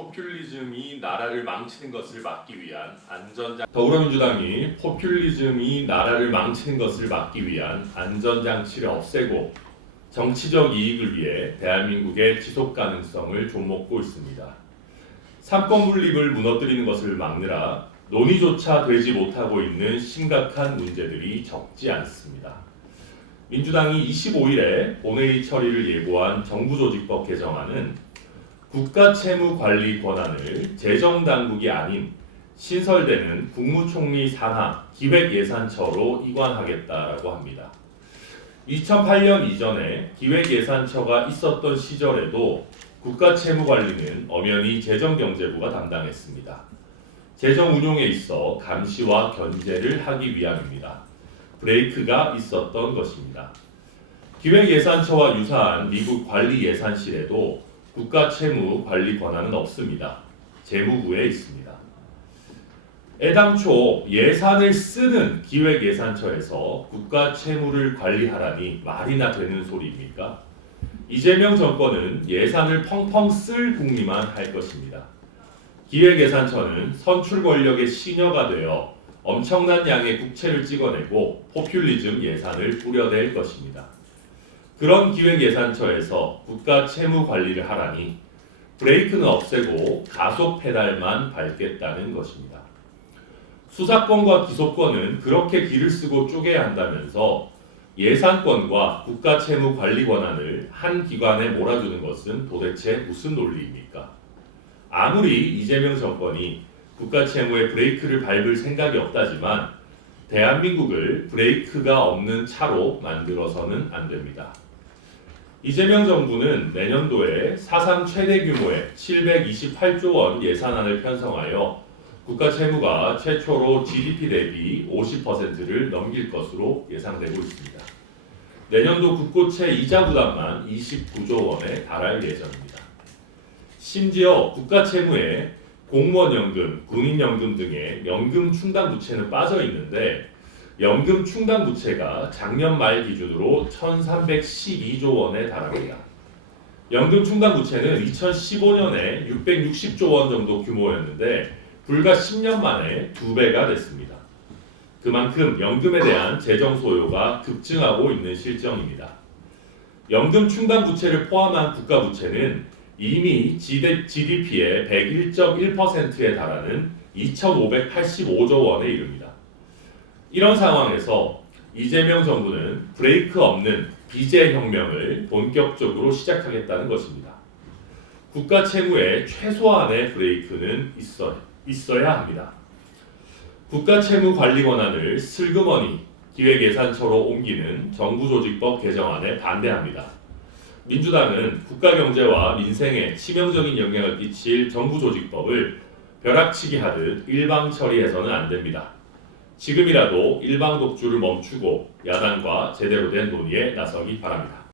포퓰리즘이 나라를 망치는 것을 막기 위한 더불어민주당이 포퓰리즘이 나라를 망치는 것을 막기 위한 안전장치를 없애고 정치적 이익을 위해 대한민국의 지속 가능성을 좀먹고 있습니다. 삼권 분립을 무너뜨리는 것을 막느라 논의조차 되지 못하고 있는 심각한 문제들이 적지 않습니다. 민주당이 25일에 본회의 처리를 예고한 정부조직법 개정안은 국가채무관리 권한을 재정당국이 아닌 신설되는 국무총리 산하 기획예산처로 이관하겠다라고 합니다. 2008년 이전에 기획예산처가 있었던 시절에도 국가채무관리는 엄연히 재정경제부가 담당했습니다. 재정 운용에 있어 감시와 견제를 하기 위함입니다. 브레이크가 있었던 것입니다. 기획예산처와 유사한 미국 관리예산실에도 국가채무관리 권한은 없습니다. 재무부에 있습니다. 애당초 예산을 쓰는 기획예산처에서 국가채무를 관리하라니 말이나 되는 소리입니까? 이재명 정권은 예산을 펑펑 쓸 궁리만 할 것입니다. 기획예산처는 선출 권력의 시녀가 되어 엄청난 양의 국채를 찍어내고 포퓰리즘 예산을 뿌려댈 것입니다. 그런 기획예산처에서 국가채무관리를 하라니 브레이크는 없애고 가속 페달만 밟겠다는 것입니다. 수사권과 기소권은 그렇게 길을 쓰고 쪼개야 한다면서 예산권과 국가채무관리 권한을 한 기관에 몰아주는 것은 도대체 무슨 논리입니까? 아무리 이재명 정권이 국가채무에 브레이크를 밟을 생각이 없다지만 대한민국을 브레이크가 없는 차로 만들어서는 안 됩니다. 이재명 정부는 내년도에 사상 최대 규모의 728조 원 예산안을 편성하여 국가채무가 최초로 GDP 대비 50%를 넘길 것으로 예상되고 있습니다. 내년도 국고채 이자 부담만 29조 원에 달할 예정입니다. 심지어 국가채무에 공무원연금, 군인연금 등의 연금 충당 부채는 빠져 있는데 연금 충당 부채가 작년 말 기준으로 1,312조 원에 달합니다. 연금 충당 부채는 2015년에 660조 원 정도 규모였는데 불과 10년 만에 2배가 됐습니다. 그만큼 연금에 대한 재정 소요가 급증하고 있는 실정입니다. 연금 충당 부채를 포함한 국가 부채는 이미 GDP의 101.1%에 달하는 2,585조 원에 이릅니다. 이런 상황에서 이재명 정부는 브레이크 없는 비제 혁명을 본격적으로 시작하겠다는 것입니다. 국가 채무의 최소한의 브레이크는 있어야 합니다. 국가 채무 관리 권한을 슬그머니 기획예산처로 옮기는 정부조직법 개정안에 반대합니다. 민주당은 국가경제와 민생에 치명적인 영향을 끼칠 정부조직법을 벼락치기 하듯 일방 처리해서는 안 됩니다. 지금이라도 일방 독주를 멈추고 야당과 제대로 된 논의에 나서기 바랍니다.